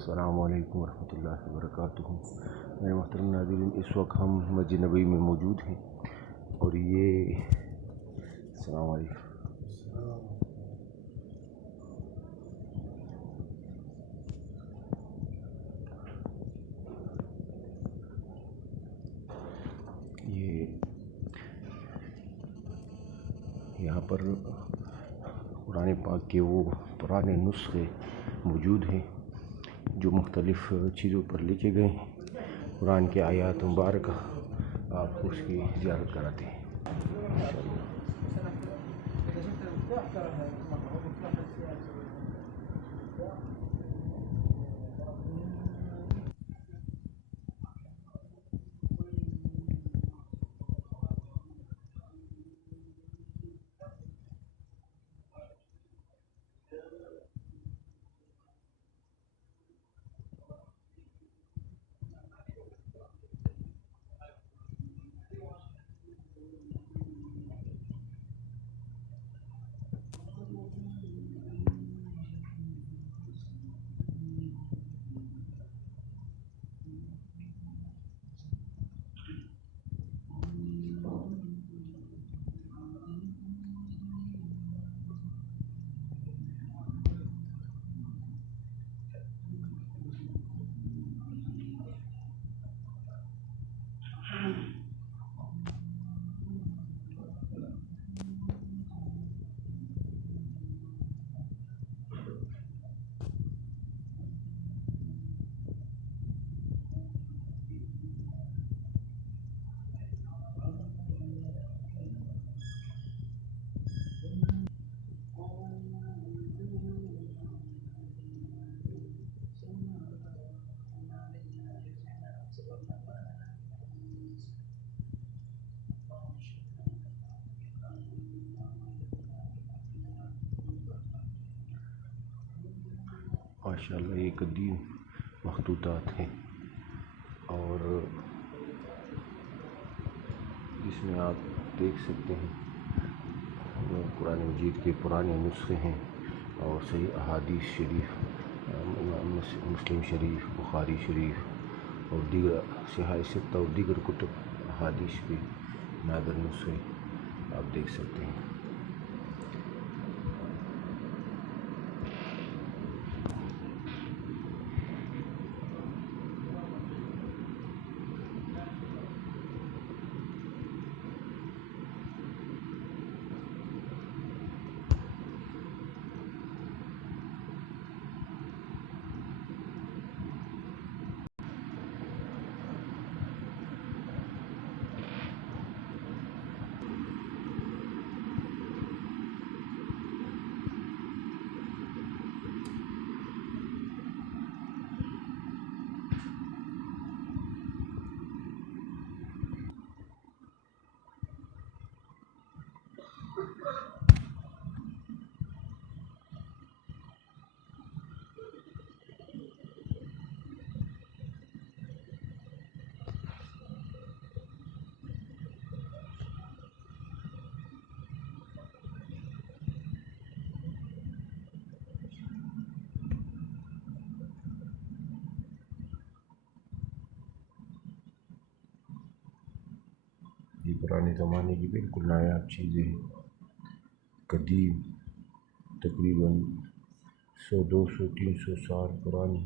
السلام علیکم ورحمۃ اللہ وبرکاتہ۔ میرے محترم ناظرین، اس وقت ہم مسجد نبوی میں موجود ہیں اور یہ السلام علیکم یہ یہاں پر قرآن پاک کے وہ پرانے نسخے موجود ہیں جو مختلف چیزوں پر لکھے گئے ہیں۔ قرآن کے آیات مبارکہ آپ کو اس کی زیارت کراتے ہیں انشاءاللہ۔ ماشاءاللہ یہ قدیم مخطوطات ہیں اور جس میں آپ دیکھ سکتے ہیں قرآن مجید کے پرانے نسخے ہیں اور صحیح احادیث شریف، مسلم شریف، بخاری شریف اور دیگر صحاح ستہ اور دیگر کتب احادیث کے نادر نسخے آپ دیکھ سکتے ہیں۔ یہ پرانے زمانے کی بالکل نایاب چیزیں ہیں، قدیم، تقریباً 100، 200، 300 سال پرانی۔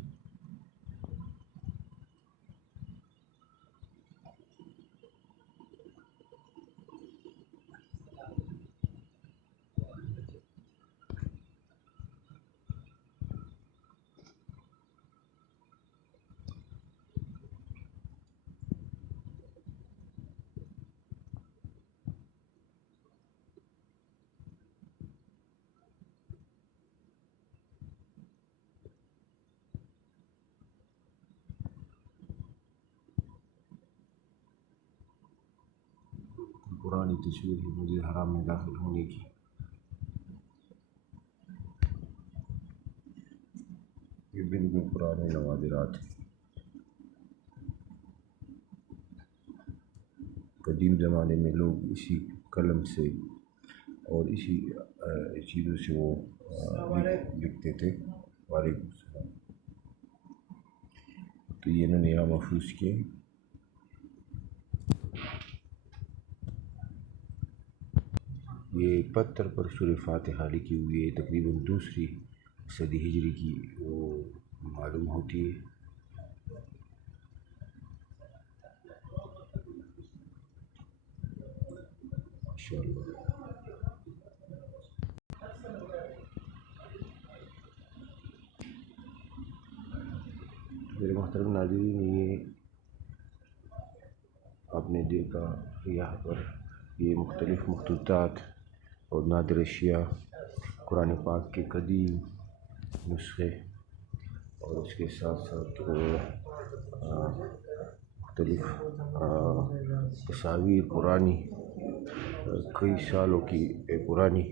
پرانی تصویر ہے مسجد حرام میں داخل ہونے کی۔ یہ بالکل پرانے نوادرات ہیں۔ قدیم زمانے میں لوگ اسی قلم سے اور اسی چیزوں سے وہ لکھتے تھے۔ وعلیکم السلام۔ تو یہ انہوں نے یہاں محفوظ کیے۔ یہ پتھر پر سورہ فاتحہ لکھی ہوئی ہے، تقریباً 2 صدی ہجری کی وہ معلوم ہوتی ہے۔ ماشاءاللہ۔ میرے محترم ناظرین، یہ آپ نے دیکھا یہاں پر یہ مختلف مخطوطات اور نادر اشیاء، قرآن پاک کے قدیم نسخے اور اس کے ساتھ ساتھ مختلف تصاویر پرانی، کئی سالوں کی پرانی،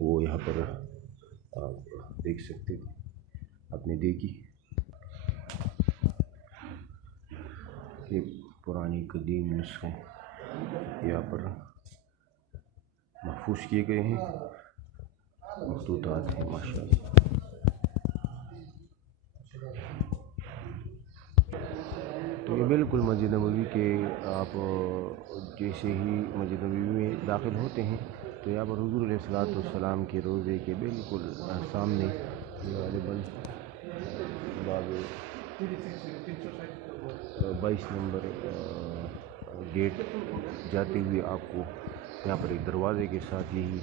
وہ یہاں پر آپ دیکھ سکتے ہیں۔ آپ نے دیکھی کہ پرانی قدیم نسخے یہاں پر محفوظ کیے گئے ہیں، مخطوطات ہیں ماشاءاللہ۔ تو یہ بالکل مسجد نبوی کے آپ جیسے ہی مسجد نبوی میں داخل ہوتے ہیں تو یہاں پر حضور علیہ السلام کے روضے کے بالکل سامنے غالباً باب 22 نمبر گیٹ جاتے ہوئے آپ کو یہاں پر ایک دروازے کے ساتھ یہی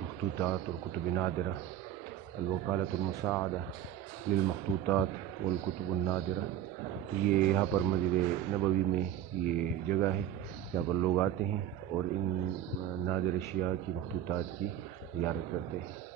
مخطوطات اور کتب نادرہ، الوکالۃ المساعدہ للمخطوطات والکتب النادرہ، تو یہ یہاں پر مسجد نبوی میں یہ جگہ ہے جہاں پر لوگ آتے ہیں اور ان نادر اشیاء کی مخطوطات کی زیارت کرتے ہیں۔